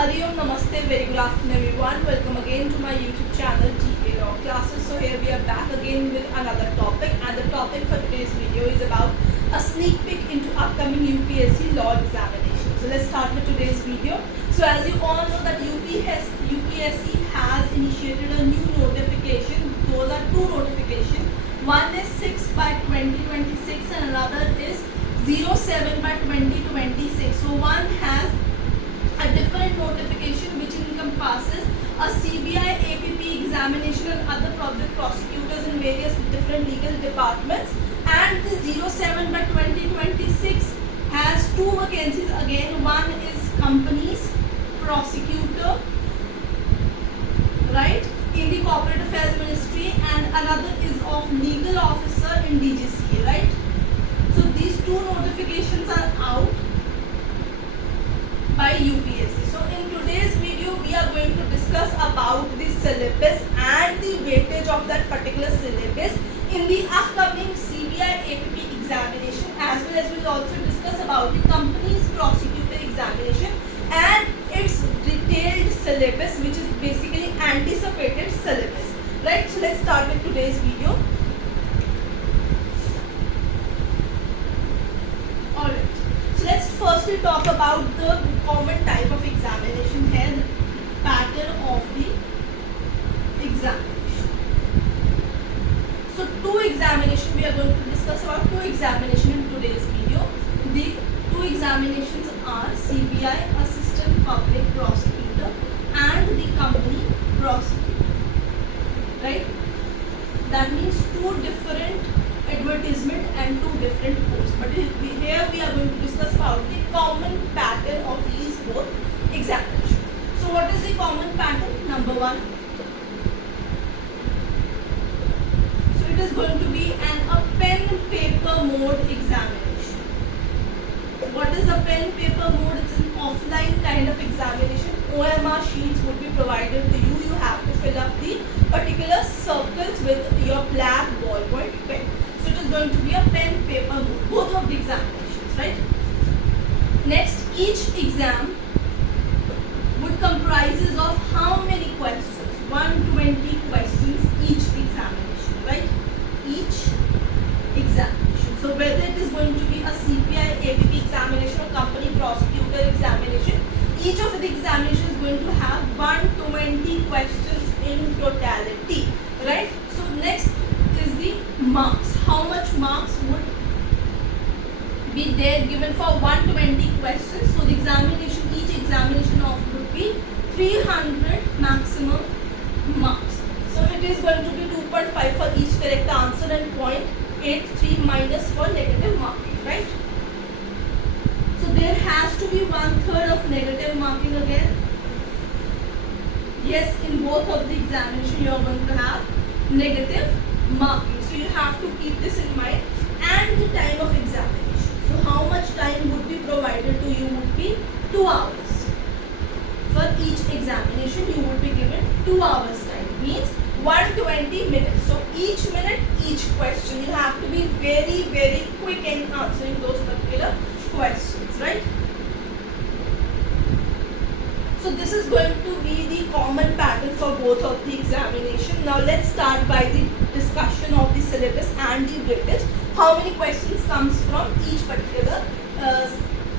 Hari Om Namaste, very good afternoon everyone. Welcome again to my YouTube channel GK Law Classes. So here we are back again with another topic, and the topic for today's video is about a sneak peek into upcoming UPSC law examination. So let's start with today's video. So as you all know that UPSC has initiated a new notification. Those are two notifications. One is 6 by 2026 and another is 07 by 2026. So one has a different notification which encompasses a CBI A.P.P examination and other public prosecutors in various different legal departments, and the 07 by 2026 has two vacancies again. One is companies prosecutor, right, in the corporate affairs ministry, and another is of legal officer in DGCA, right. So these two notifications are out by UPSC. So in today's video we are going to discuss about the syllabus and the weightage of that particular syllabus in the upcoming CBI A.P.P examination, as well as we will also discuss about the company's prosecutor examination and its detailed syllabus, which is basically anticipated syllabus, right. So let's start with today's video. Alright. So let's firstly talk about the common type of examination here, the pattern of the examination. So two examinations we are going to discuss about two examinations in today's video. The two examinations are CBI Assistant Public Prosecutor and the Company Prosecutor, right? That means two different advertisement and two different posts, but here we are going to discuss about the common pattern of these both examinations. So what is the common pattern? Number one, so it is going to be a pen paper mode examination. What is a pen paper mode? It's an offline kind of examination. OMR sheets would be provided to you. You have to fill up the particular circles with your black ballpoint pen. So it is going to be a pen paper mode, both of the examinations, right? Next, each exam would comprises of how many questions? 120 questions each examination, right? Each examination. So whether it is going to be a CPI A.P.P examination or company prosecutor examination, each of the examinations is going to have 120 questions in totality, right? So next is the marks. How much marks would be there given for 120 questions? So the examination, each examination of would be 300 maximum marks. So it is going to be 2.5 for each correct answer and 0.83 minus for negative marking, right? So there has to be 1/3 of negative marking again. Yes, in both of the examination you are going to have negative marking. So you have to keep this in mind, and the time of examination. So how much time would be provided to you would be 2 hours. For each examination you would be given 2 hours time, means 120 minutes. So each minute, each question. You have to be very, very quick in answering those particular questions, right? So this is going to be the common pattern for both of the examination. Now let's start by the discussion of the syllabus and the weightage. How many questions comes from each particular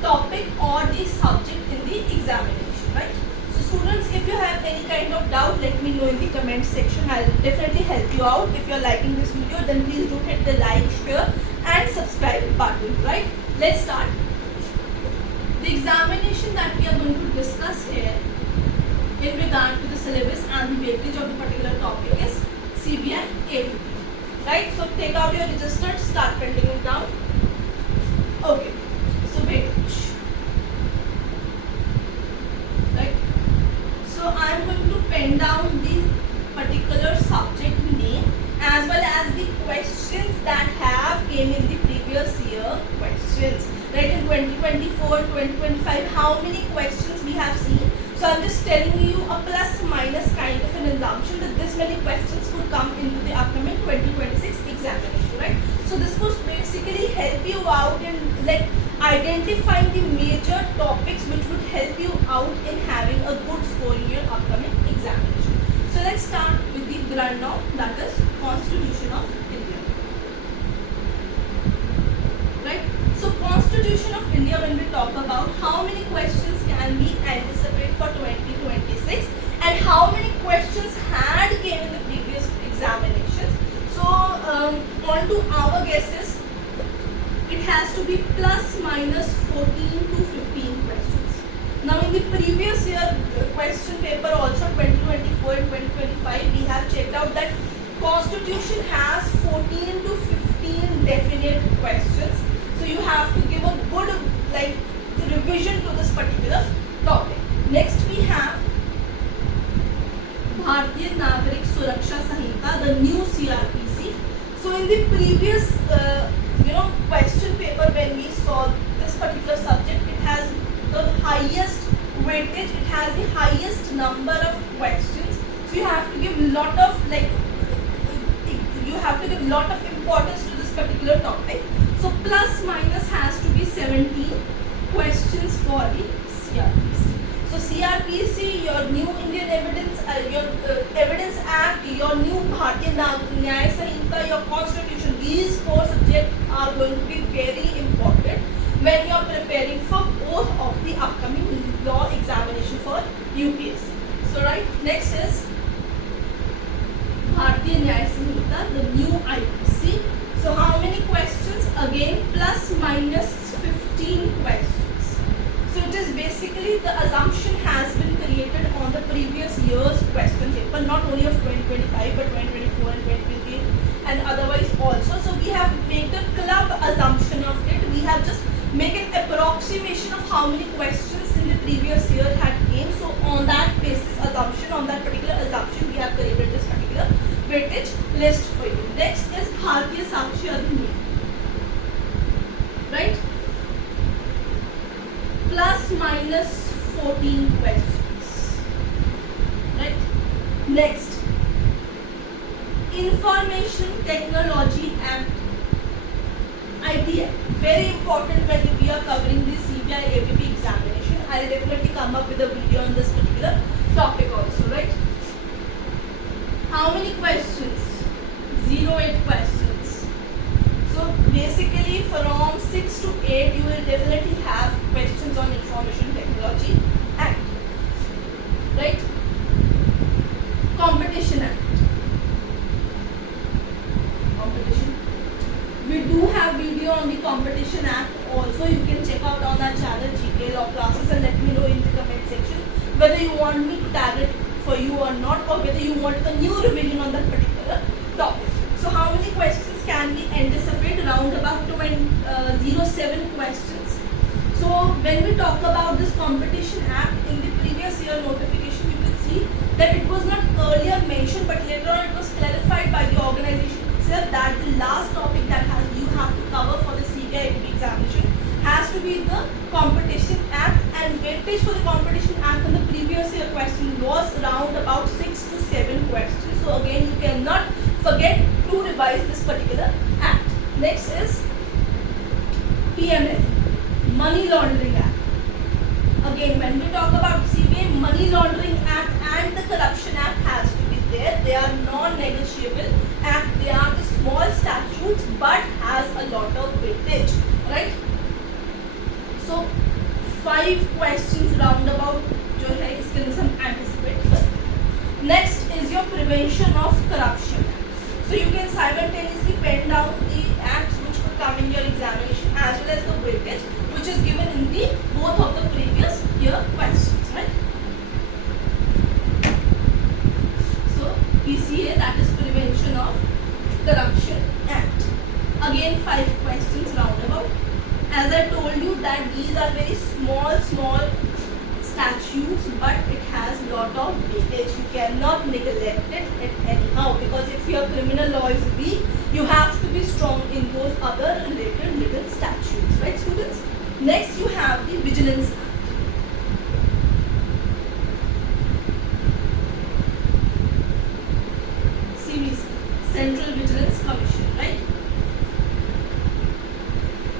topic or the subject in the examination, right? So students, if you have any kind of doubt, let me know in the comment section. I'll definitely help you out. If you're liking this video, then please do hit the like, share and subscribe button, right? Let's start. The examination that we are going to discuss here in regard to the syllabus and the weightage of the particular topic is CBI A.P.P, right? So take out your register, start printing it down. Okay, so weightage, right? So I am going to pen down the particular subject name as well as the questions that have came in the previous year questions. Right, in 2024, 2025, how many questions we have seen. So I'm just telling you a plus minus kind of an assumption that this many questions could come into the upcoming 2026 examination, right? So this would basically help you out in like identifying the major topics which would help you out in having a good score in your upcoming examination. So let's start with the rundown, that is Constitution of India. Right? So Constitution of India, when we talk about how many questions can we anticipate for 2026 and how many questions had came in the previous examinations. So on to our guesses, it has to be plus minus 14 to 15 questions. Now in the previous year question paper also 2024 and 2025, we have checked out that Constitution has 14 to 15 definite questions. So you have to give a good revision to this particular topic. Next we have Bharatiya Nagarik Suraksha Sanhita, the new CRPC. So in the previous question paper, when we saw this particular subject, it has the highest weightage, it has the highest number of questions. So you have to give lot of importance to this particular topic. So plus minus has to be 17 questions for the CRPC. So CRPC, your new Indian Evidence, your Evidence Act, your new Bharatiya Nyaya Sanhita, your Constitution, these four subjects are going to be very important when you are preparing for both of the upcoming law examination for UPSC. So right, next is Bharatiya Nyaya Sanhita, the new IPC. So how many questions? Again plus minus 15 questions. So it is basically the assumption has been created on the previous year's question paper, not only of 2025 but 2024 and 2023 and otherwise also. So we have made a club assumption of it. We have just make an approximation of how many questions in the previous year had came. So on that basis assumption, on that particular assumption, we have created this particular weightage list for you. Next is Bharatiya Sakshi Adhiniyam. Right? Plus minus 14 questions. Right? Next, Information Technology Act, ITM. Very important when we are covering the CBI A.P.P. examination. I will definitely come up with a video on this particular topic also. Right? How many questions? 08 questions. So basically from 6 to 8 you will definitely have questions on Information Technology Act. Right? Competition Act. Competition. We do have video on the Competition Act also. You can check out on our channel GK Law Classes and let me know in the comment section whether you want me to tag it for you or not, or whether you want a new revision on that particular topic. So how many questions can we anticipate? Around about 07 questions. So when we talk about this Competition Act, in the previous year notification you can see that it was not earlier mentioned, but later on it was clarified by the organization itself that the last topic that you have to cover for the CBI A.P.P. examination has to be the Competition Act, and weightage for the Competition Act in the previous year question was around about 6 to 7 questions. So again you cannot forget to revise this particular act. Next is PML, Money Laundering Act. Again, when we talk about CBI, Money Laundering Act and the Corruption Act has to be there. They are non-negotiable act. They are the small statutes but has a lot of weightage. Right? So 5 questions roundabout जो है इसके लिए हम anticipate करते हैं. Next is your Prevention of Corruption. So you can simultaneously pen down the acts which could come in your examination as well as the weightage which is given in the both of the previous year questions, right? So PCA, that is Prevention of Corruption Act. Again 5 questions roundabout. As I told you that these are very small statutes, but it has lot of weightage. You cannot neglect it anyhow, because if your criminal law is weak, you have to be strong in those other related legal statutes, right students? Next you have the Vigilance Act. CVC, Central Vigilance Commission, right?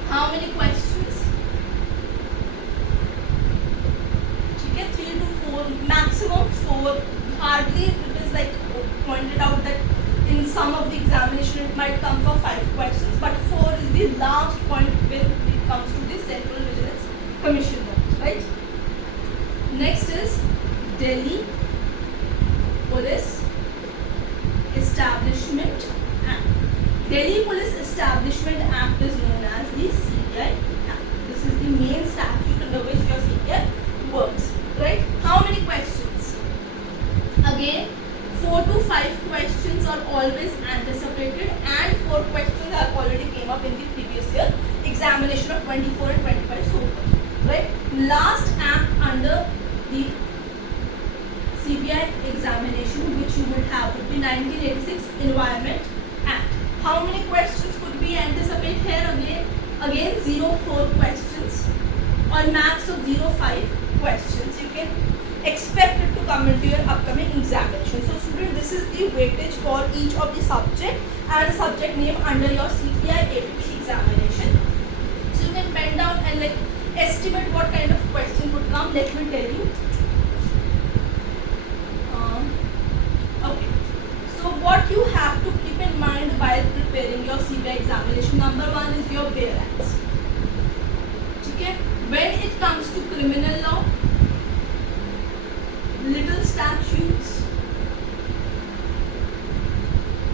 How many questions? hardly it is like pointed out that in some of the examination it might come for 5 questions, but 4 is the last point when it comes to the Central Vigilance Commission, right? Next is Delhi Police Establishment Act. Delhi Police Establishment Act is known as the CBI Act. This is the main statute under which your CBI works, right? How many questions? Again, 4 to 5 questions are always anticipated, and 4 questions have already came up in the previous year examination of 24 and 25 so far, right? Last act under the CBI examination which you would have would be 1986 Environment Act. How many questions could be anticipated here? Again 0-4 questions or max of 0-5 questions you can expect it to come into your upcoming examination. So student, this is the weightage for each of the subject and the subject name under your CPI A.P.P examination. So you can pen down and like estimate what kind of question would come. Let me tell you. Okay. So what you have to keep in mind while preparing your CBI examination, number 1 is your bare acts. Okay? When it comes to criminal law, little statutes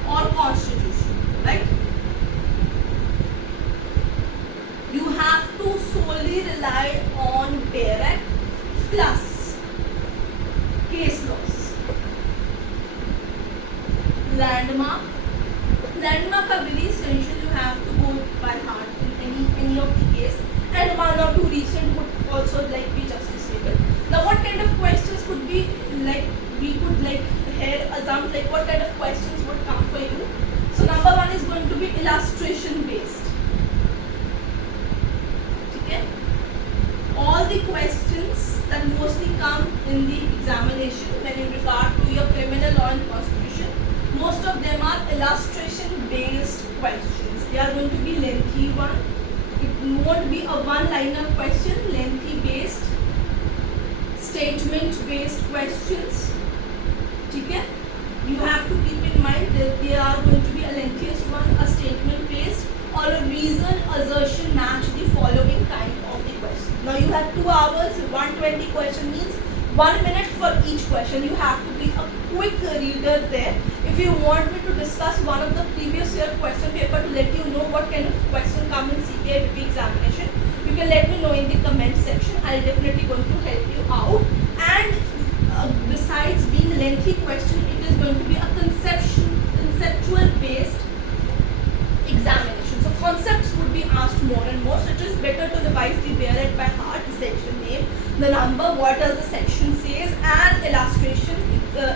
or constitution, right? You have to solely rely on bare act plus case laws. Landmark are very essential. You have to go by heart in any of the case, and 1 or 2 recent would also like be justiciable. Now what kind of questions could be like, we could like here assume like what kind of questions would come for you. So number 1 is going to be illustration based. Okay? All the questions that mostly come in the examination when in regard to your criminal law and constitution, most of them are illustration based questions. They are going to be lengthy one. It won't be a one-liner question, lengthy based, statement based questions. Okay? You have to keep in mind that they are going to be a lengthiest one, a statement based or a reason assertion match the following kind of the question. Now you have 2 hours, 120 question means 1 minute for each question. You have to be a quick reader there. If you want me to discuss one of the previous year question paper to let you know what kind of question come in CPI A.P.P examination, you can let me know in the comment section. I'll definitely going to help you out. And besides being a lengthy question, it is going to be a conceptual based examination. So concepts would be asked more and more. So it is better to revise the bare act by heart, the section name, the number, what does the section says, and illustration,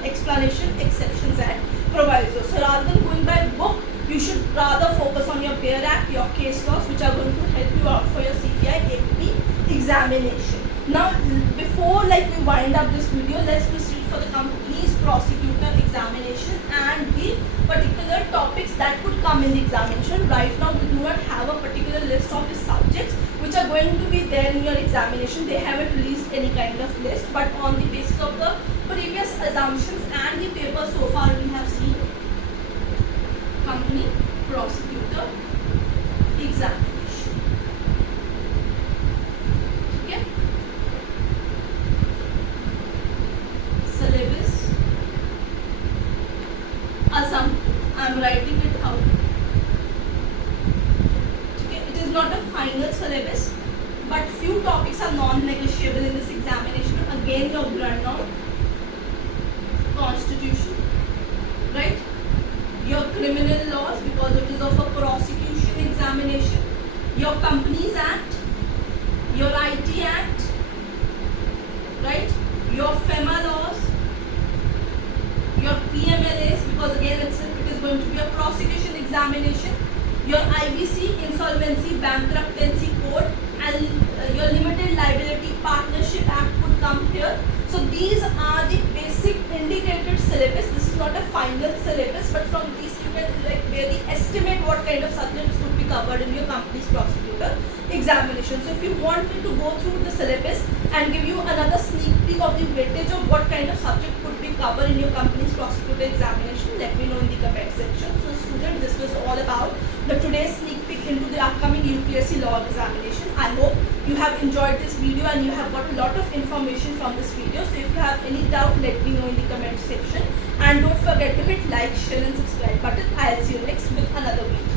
explanation, exceptions and provisos. So rather than going by book, you should rather focus on your bare act, your case laws, which are going to help you out for your CPI A.P.P examination. Now before like we wind up this video, let's proceed for the company's prosecutor examination and the particular topics that could come in the examination. Right now we do not have a particular list of the subjects which are going to be there in your examination. They haven't released any kind of list, but on the basis of the previous assumptions and the paper so far, we have seen company prosecutor examination. Okay? Syllabus. Assum. I'm writing it out. Okay? It is not a final syllabus, but few topics are non-negotiable in this examination. Again, your ground constitution, right? Your criminal laws, because it is of a prosecution examination. Your Companies Act, your IT Act, right? Your FEMA laws, your PMLAs, because again it is going to be a prosecution examination. Your IBC, Insolvency, Bankruptcy Code, and your Limited Liability Partnership Act could come here. So these are the basic indicated syllabus. This is not a final syllabus, but from these you can like barely estimate what kind of subjects could be covered in your company's prosecutor examination. So if you want me to go through the syllabus and give you another sneak peek of the weightage of what kind of subject could be covered in your company's prosecutor examination. Let me know in the comment section. So students, this was all about the today's sneak peek into the upcoming UPSC law examination. I hope you have enjoyed this video and you have got a lot of information from this video. So if you have any doubt, let me know in the comment section, and don't forget to hit like, share and subscribe button. I'll see you next with another video.